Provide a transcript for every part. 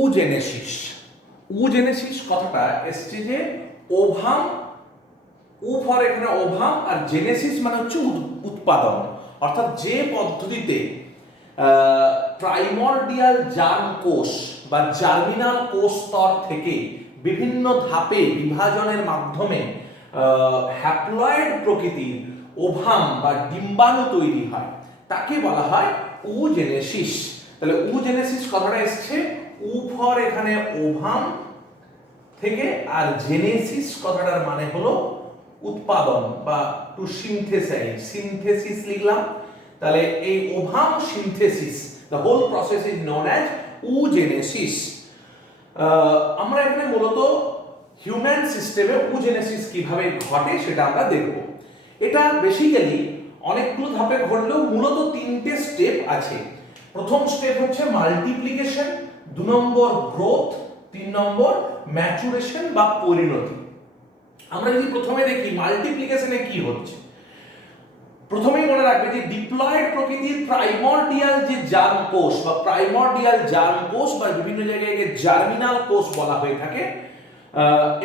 Oogenesis. Oogenesis কথাটা এসছে যে ওভাম, উ ফর এখানে ওভাম, আর জেনেসিস মানে হচ্ছে উৎপাদন, অর্থাৎ যে পদ্ধতিতে প্রাইমর্ডিয়াল জার্ম কোষ বা জার্মিনাল কোষ স্তর থেকে বিভিন্ন ধাপে বিভাজনের মাধ্যমে হ্যাপ্লয়েড প্রকৃতির ওভাম বা ডিম্বাণু তৈরি হয় তাকে বলা হয় উজেনেসিস। তাহলে উজেনেসিস কথাটা এসছে উ ফর এখানে ওভাম থেকে, আর জেনেসিস কথাটার মানে হলো উৎপাদন বা টু সিনথেসাইজ, সিনথেসিস লিখলাম। তাহলে এই ovum synthesis, the whole process is known as oogenesis. আমরা এখানে মূলত হিউম্যান সিস্টেমে উজেনেসিস কিভাবে ঘটে সেটা আমরা দেখব। এটা বেসিক্যালি অনেকগুলো ধাপে ঘটলেও মূলত তিনটে স্টেপ আছে। প্রথম স্টেপ হচ্ছে মাল্টিপ্লিকেশন, 2 নম্বর গ্রোথ, 3 নম্বর ম্যাচুরেশন বা পরিণতি। আমরা যদি প্রথমে দেখি মাল্টিপ্লিকেশনে কি হচ্ছে, প্রথমেই মনে রাখবে যে ডিপ্লয়েড প্রকৃতির প্রাইমর্ডিয়াল যে জার্ম কোষ বা প্রাইমর্ডিয়াল জার্ম কোষ বা বিভিন্ন জায়গায় জার্মিনাল কোষ বলা হয়ে থাকে,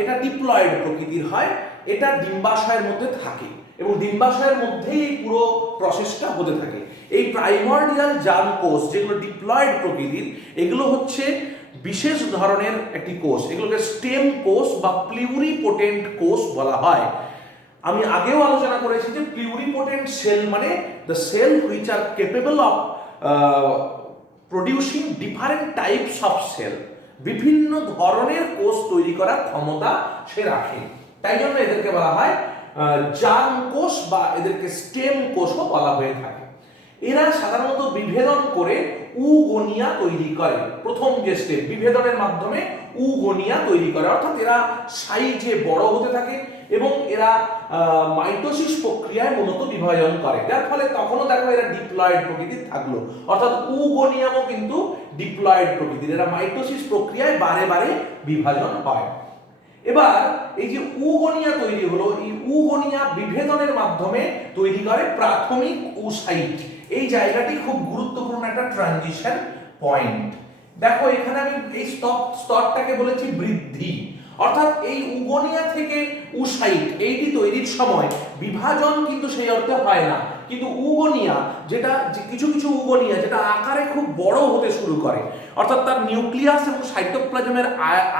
এটা ডিপ্লয়েড প্রকৃতির হয়। এটা ডিম্বাশয়ের মধ্যে থাকে এবং ডিম্বাশয়ের মধ্যেই এই পুরো প্রসেসটা হতে থাকে। এই প্রাইমর্ডিয়াল জার্ম কোষ যেগুলো ডিপ্লয়েড প্রকৃতির, এগুলো হচ্ছে বিশেষ ধরনের একটি কোষ। এগুলোকে স্টেম কোষ বা প্লিউরিপোটেন্ট কোষ বলা হয়। আমি আগেও আলোচনা করেছি যে প্লিউরিপোটেন্ট সেল মানে the cell which are capable of producing different types of cell, বিভিন্ন ধরনের কোষ তৈরি করার ক্ষমতা সে রাখে। তাই জন্য এদেরকে বলা হয় জার্ম কোষ বা এদেরকে স্টেম কোষও বলা হয়ে থাকে। এরা সাধারণত বিভেদন করে উগোনিয়া তৈরি করে। প্রথম যে স্টেপ, বিভেদনের মাধ্যমে উগোনিয়া তৈরি করে, অর্থাৎ এরা সাইজে বড় হতে থাকে এবং এরা মাইটোসিস প্রক্রিয়ায় মূলত বিভাজন করে, যার ফলে তখনও দেখো এরা ডিপ্লয়েড প্রকৃতির থাকলো, অর্থাৎ উগোনিয়ামও কিন্তু ডিপ্লয়েড প্রকৃতির। এরা মাইটোসিস প্রক্রিয়ায় বারে বারে বিভাজন হয়। এবার এই যে উগোনিয়া তৈরি হলো, এই উগোনিয়া বিভেদনের মাধ্যমে তৈরি করে প্রাথমিক উসাইট। এই জায়গাটি খুব গুরুত্বপূর্ণ একটা ট্রানজিশন পয়েন্ট। দেখো এখানে আমি এই স্তরটাকে বলেছি বৃদ্ধি, অর্থাৎ এই উগোনিয়া থেকে উসাইট এইটি তৈরির সময় বিভাজন কিন্তু সেই অর্থে হয় না, কিন্তু উগোনিয়া যেটা কিছু কিছু উগোনিয়া যেটা আকারে খুব বড় হতে শুরু করে, অর্থাৎ তার নিউক্লিয়াস এবং সাইটোপ্লাজমের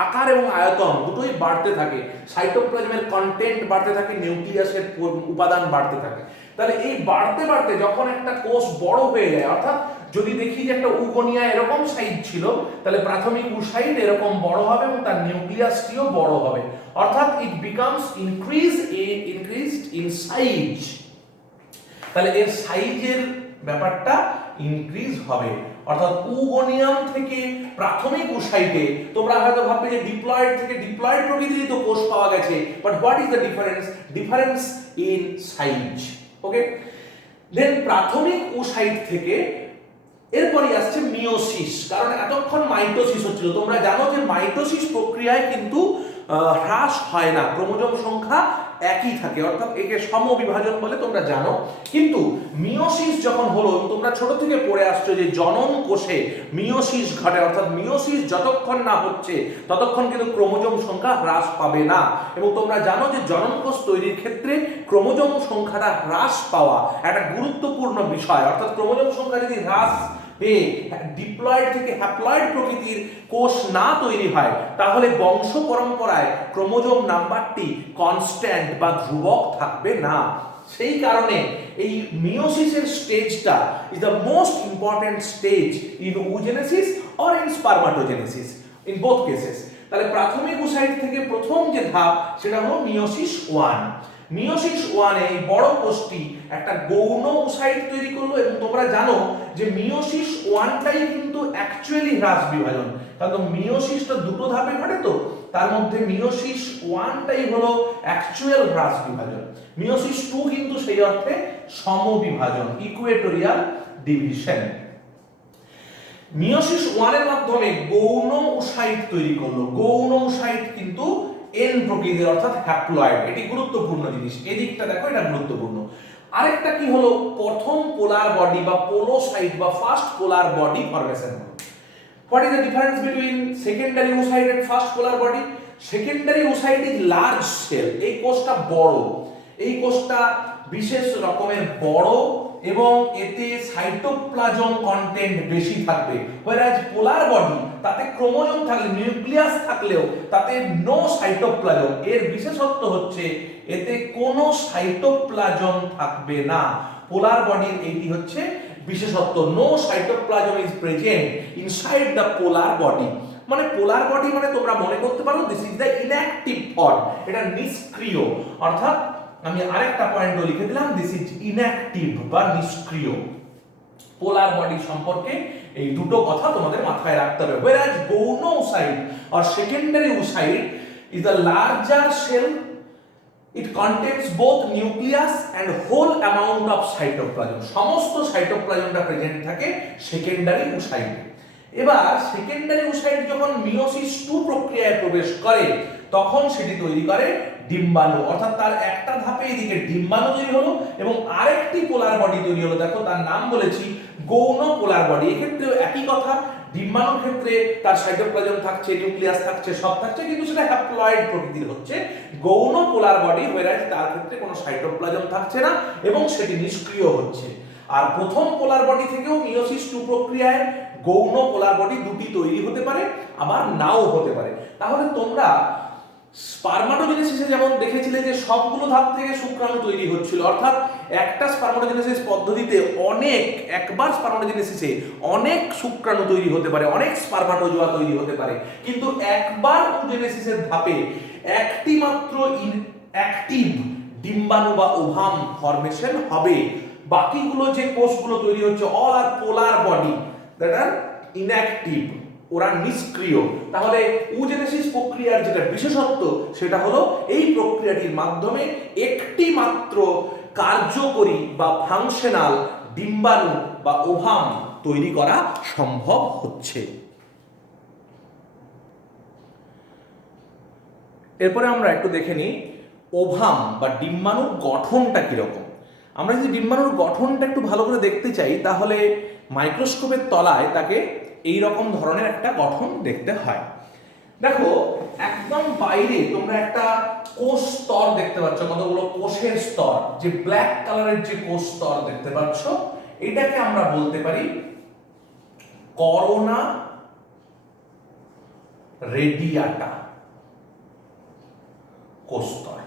আকার এবং আয়তন দুটোই বাড়তে থাকে, সাইটোপ্লাজমের কন্টেন্ট বাড়তে থাকে, নিউক্লিয়াসের উপাদান বাড়তে থাকে। তাহলে এই বাড়তে বাড়তে যখন একটা কোষ বড় হয়ে যায়, অর্থাৎ যদি দেখি যে একটা উগোনিয়া এরকম সাইজ ছিল, তাহলে প্রাথমিক উসাইট এরকম বড় হবে এবং তার নিউক্লিয়াসটিও বড় হবে, অর্থাৎ it becomes increased in size. তাহলে এর সাইজের ব্যাপারটা ইনক্রিজ হবে, অর্থাৎ উগোনিয়াম থেকে প্রাথমিক উসাইটে তোমরা হয়তো ভাববে যে ডিপ্লয়েড থেকে ডিপ্লয়েড প্রকৃতিরই তো কোষ পাওয়া গেছে, but what is the difference? Difference in size. Okay, then প্রাথমিক উসাইট থেকে এরপরই আসছে মিওসিস, কারণ এতক্ষণ মাইটোসিস হচ্ছিল। তোমরা জানো যে মাইটোসিস প্রক্রিয়ায় কিন্তু হ্রাস হয় না, ক্রোমোজোম সংখ্যা একই থাকে, অর্থাৎ একে সমবিভাজন বলে তোমরা জানো। কিন্তু মিওসিস যখন হলো, তোমরা ছোট থেকে পড়ে আসছো যে জনন কোষে মিওসিস ঘটে, অর্থাৎ মিওসিস যতক্ষণ না হচ্ছে ততক্ষণ কিন্তু ক্রোমোজোম সংখ্যা হ্রাস পাবে না। এবং তোমরা জানো যে জনন কোষ তৈরির ক্ষেত্রে ক্রোমোজোম সংখ্যাটা হ্রাস পাওয়া একটা গুরুত্বপূর্ণ বিষয়, অর্থাৎ ক্রোমোজোম সংখ্যা যদি হ্রাস পেয়ে ডিপ্লয়েড থেকে হ্যাপ্লয়েড প্রকৃতির কোষ না তৈরি হয়, তাহলে বংশ পরম্পরায় ক্রোমোজোম নাম্বারটি কনস্ট্যান্ট বা ধ্রুবক থাকবে না। সেই কারণে এই মিওসিসের স্টেজটা is the most important stage in oogenesis or in spermatogenesis, in both cases. তাহলে প্রাথমিক উসাইট থেকে প্রথম যে ধাপ সেটা হলো মিওসিস 1। মিওসিস 1 এই বড় কোষটি একটা গৌণ উসাইট তৈরি করলো, এবং তোমরা জানো যে মিওসিস 1টাই কিন্তু অ্যাকচুয়ালি হ্রাস বিভাজন, কারণ মিওসিসটা দুটো ধাপে ঘটে, তো তার মধ্যে মিওসিস 1টাই হলো অ্যাকচুয়াল হ্রাস বিভাজন। মিওসিস 2 কিন্তু সেই অর্থে সমবিভাজন, ইকুয়েটোরিয়াল ডিভিশন। মিওসিস 1 এর মাধ্যমে গৌণ উসাইট তৈরি করলো। গৌণ উসাইট কিন্তু এন প্রকৃতির, অর্থাৎ হ্যাপ্লয়েড। এটি গুরুত্বপূর্ণ জিনিস, এদিকটা দেখো, এটা গুরুত্বপূর্ণ। আরেকটা কি হলো, প্রথম পোলার বডি বা পোলোসাইট বা ফার্স্ট পোলার বডি ফরমেশন হলো। What is the difference between secondary oocyte and first polar body? Secondary oocyte is large cell, এই কোষটা বড়, এই কোষটা বিশেষ রকমের বড় এবং এতে সাইটোপ্লাজম কন্টেন্ট বেশি থাকবে, whereas পোলার বডি তাতে ক্রোমোজোম থাকলে, নিউক্লিয়াস থাকলেও তাতে নো সাইটোপ্লাজম। এর বিশেষত্ব হচ্ছে এতে কোনো সাইটোপ্লাজম থাকবে না। পোলার বডির এইটি হচ্ছে বিশেষত্ব, no cytoplasm is present inside the polar body. মানে পোলার বডি মানে তোমরা মনে করতে পারো this is the inactive form, এটা নিষ্ক্রিয়। অর্থাৎ আমি আরেকটা পয়েন্টও লিখে দিলাম, দিস ইজ ইনঅ্যাক্টিভ বা নিষ্ক্রিয়। পোলার বডি সম্পর্কে এই দুটো কথা তোমাদের মাথায় রাখতে হবে। whereas গৌণ oocyte or secondary oocyte is a larger cell, it contains both nucleus and whole amount of cytoplasm, সমস্ত সাইটোপ্লাজমটা প্রেজেন্ট থাকে সেকেন্ডারি oocyte। এবার সেকেন্ডারি oocyte যখন মিয়োসিস 2 প্রক্রিয়ায় প্রবেশ করে তখন সেটি তৈরি করে ডিম্বাণু, অর্থাৎ তার একটা ধাপে এদিকে ডিম্বাণু তৈরি হলো এবং আরেকটি পোলার বডি তৈরি হলো। দেখো তার নাম বলেছি গৌণ পোলার বডি। এক্ষেত্রেও একই কথা, ডিম্বাণুর ক্ষেত্রে তার সাইটোপ্লাজম থাকছে, নিউক্লিয়াস থাকছে, সব থাকছে, কিন্তু সেটা হ্যাপ্লয়েড প্রকৃতির হচ্ছে। গৌণ পোলার বডি whereas তার ক্ষেত্রে কোনো সাইটোপ্লাজম থাকছে না এবং সেটি নিষ্ক্রিয় হচ্ছে। আর প্রথম পোলার বডি থেকেও মিয়োসিস 2 প্রক্রিয়ায় গৌণ পোলার বডি দুটি তৈরি হতে পারে, আবার নাও হতে পারে। তাহলে তোমরা স্পারমাটোজেনেসিসে যেমন দেখেছিলে যে সবগুলো ধাপ থেকে শুক্রাণু তৈরি হচ্ছিল, অর্থাৎ একটা স্পারমাটোজেনেসিস পদ্ধতিতে একবার স্পারমাটোজেনেসিসে অনেক শুক্রাণু তৈরি হতে পারে, অনেক স্পারমাটোজোয়া তৈরি হতে পারে, কিন্তু একবার ওজেনেসিসের ধাপে একটি মাত্র অ্যাক্টিভ ডিম্বাণু বা ওভাম ফর্মেশন হবে। বাকিগুলো যে কোষগুলো তৈরি হচ্ছে all are polar body that are inactive, ওরা নিষ্ক্রিয়। তাহলে ওজেনেসিস প্রক্রিয়ার যেটা বিশেষত্ব সেটা হলো এই প্রক্রিয়াটির মাধ্যমে একটি মাত্র কার্যকরী বা ফাংশনাল ডিম্বাণু বা ওভাম তৈরি করা সম্ভব হচ্ছে। এরপরে আমরা একটু দেখে নিই ওভাম বা ডিম্বাণুর গঠনটা কিরকম। আমরা যদি ডিম্বাণুর গঠনটা একটু ভালো করে দেখতে চাই তাহলে মাইক্রোস্কোপের তলায় তাকে এই রকম ধরনের একটা গঠন দেখতে হয়। দেখো একদম বাইরে তোমরা একটা কোষ স্তর দেখতে পাচ্ছ, কতগুলো কোষের স্তর, যে ব্ল্যাক কালারের যে কোষ স্তর দেখতে পাচ্ছ এটাকে আমরা বলতে পারি করোনা রেডিয়াটা কোষ স্তর।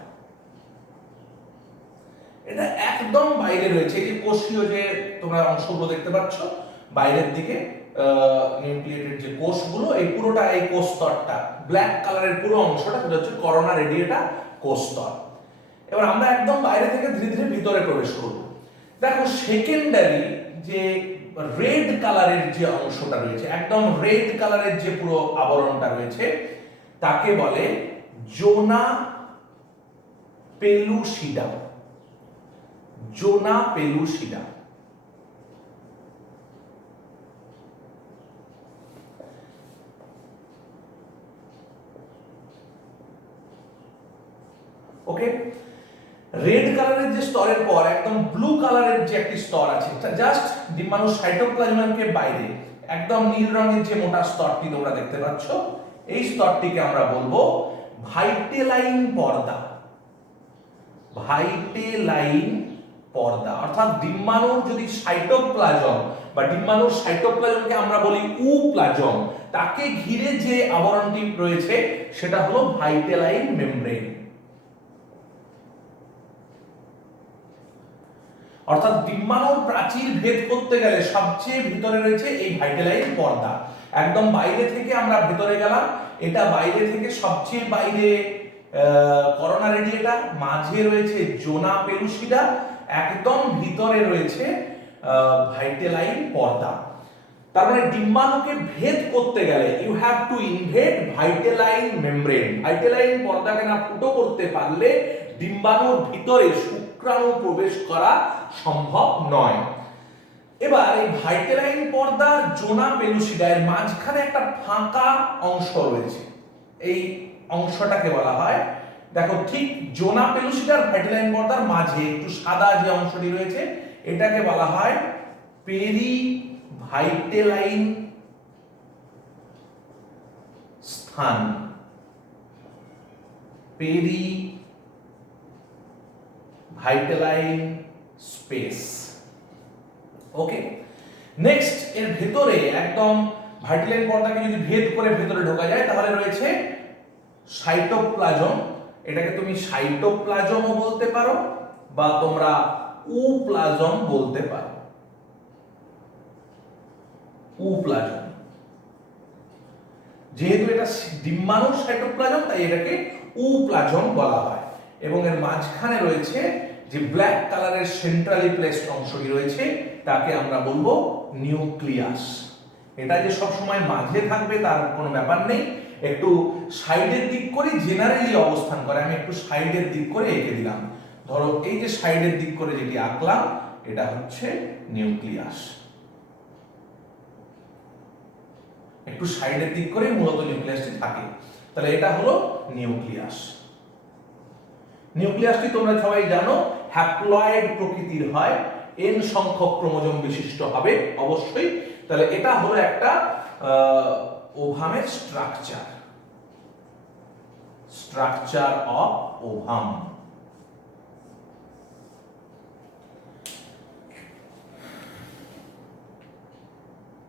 এটা একদম বাইরে রয়েছে, এই যে কোষীয় যে তোমরা অংশগুলো দেখতে পাচ্ছ বাইরের দিকে নিউক্লিয়েটেড যে কোষগুলো, এই পুরোটা এই কোষ স্তরটা ব্ল্যাক কালারের পুরো অংশটা সেটা হচ্ছে করোনা রেডিয়াটা কোষ স্তর। এবার আমরা একদম বাইরে থেকে ধীরে ধীরে ভিতরে প্রবেশ করব। দেখো সেকেন্ডারি যে রেড কালারের যে অংশটা রয়েছে, একদম রেড কালারের যে পুরো আবরণটা রয়েছে তাকে বলে জোনা পেলুসিডা। জোনা পেলুসিডা। ওকে, রেড কালারের যে স্তরের পর একদম ব্লু কালারের যে একটি স্তর আছে, জাস্ট ডিম্বাণুর সাইটোপ্লাজমের বাইরে একদম নীল রঙের যে মোটা স্তরটি তোমরা দেখতে পাচ্ছ, এই স্তরটিকে আমরা বলবো ভাইটেলাইন পর্দা। ভাইটেলাইন পর্দা, অর্থাৎ ডিম্বাণুর যদি সাইটোপ্লাজম বা ডিম্বাণুর সাইটোপ্লাজমকে আমরা বলি উপ্লাজম, তাকে ঘিরে যে আবরণটি রয়েছে সেটা হলো ভাইটেলাইন মেমব্রেন। অর্থাৎ ডিম্বাণুর প্রাচীর ভেদ করতে গেলে সবচেয়ে ভিতরে রয়েছে এই ভাইটেলাইন পর্দা। একদম বাইরে থেকে আমরা ভেতরে গেলাম, এটা বাইরে থেকে সবচেয়ে বাইরে করোনা রেডিয়াটা, মাঝে রয়েছে জোনা পেলুসিডা, একদম ভিতরে রয়েছে ভাইটেলাইন পর্দা। তার মানে ডিম্বাণুকে ভেদ করতে গেলে you have to invade vitelline membrane. Vitelline পর্দাকে না ফুটো করতে পারলে ডিম্বাণুর ভিতরে শুক্রাণু প্রবেশ করা সম্ভব নয়। এবার এই ভাইটেলাইন পর্দার জোনা পেলুসিডার মাঝখানে একটা ফাঁকা অংশ রয়েছে, এই অংশটাকে বলা হয়, দেখো ঠিক জোনা পেলুসিডার ভাইটেলাইন পর্দার মাঝে একটু সাদা যে অংশটি রয়েছে এটাকে বলা হয় পেরি ভাইটেলাইন স্থান, পেরি ভাইটালাইন স্পেস। ওকে, নেক্সট এর ভেতরে একদম ভাইটালাইন পর্দাকে যদি ভেদ করে ভেতরে ঢোকা যায় তাহলে রয়েছে সাইটোপ্লাজম। এটাকে তুমি সাইটোপ্লাজমও বলতে পারো বা তোমরা উপ্লাজম বলতে পারো। উপ্লাজম, যেহেতু এটা ডিম্বাণুর সাইটোপ্লাজম তাই এটাকে উপ্লাজম বলা হয়। এবং এর মাঝখানে রয়েছে যে ব্ল্যাক কালারের সেন্ট্রালি প্লেসড অংশটি রয়েছে তাকে আমরা বলবো নিউক্লিয়াস। এটা যে সব সময় মাঝে থাকবে তার কোনো ব্যাপার নেই, একটু সাইডের দিক করে জেনারেলি অবস্থান করে। আমি একটু সাইডের দিক করে এঁকে দিলাম, ধরো এই যে সাইডের দিক করে যেটি আঁকলাম এটা হচ্ছে নিউক্লিয়াস। একটু সাইডের দিক করে মূলত নিউক্লিয়াসটি থাকে, তাহলে এটা হলো নিউক্লিয়াস। নিউক্লিয়াসটি তোমরা সবাই জানো হ্যাপ্লয়েড প্রকৃতির হয়, n সংখ্যক ক্রোমোজোম বিশিষ্ট হবে অবশ্যই। তাহলে এটা হলো একটা ওভামের স্ট্রাকচার অফ ওভাম।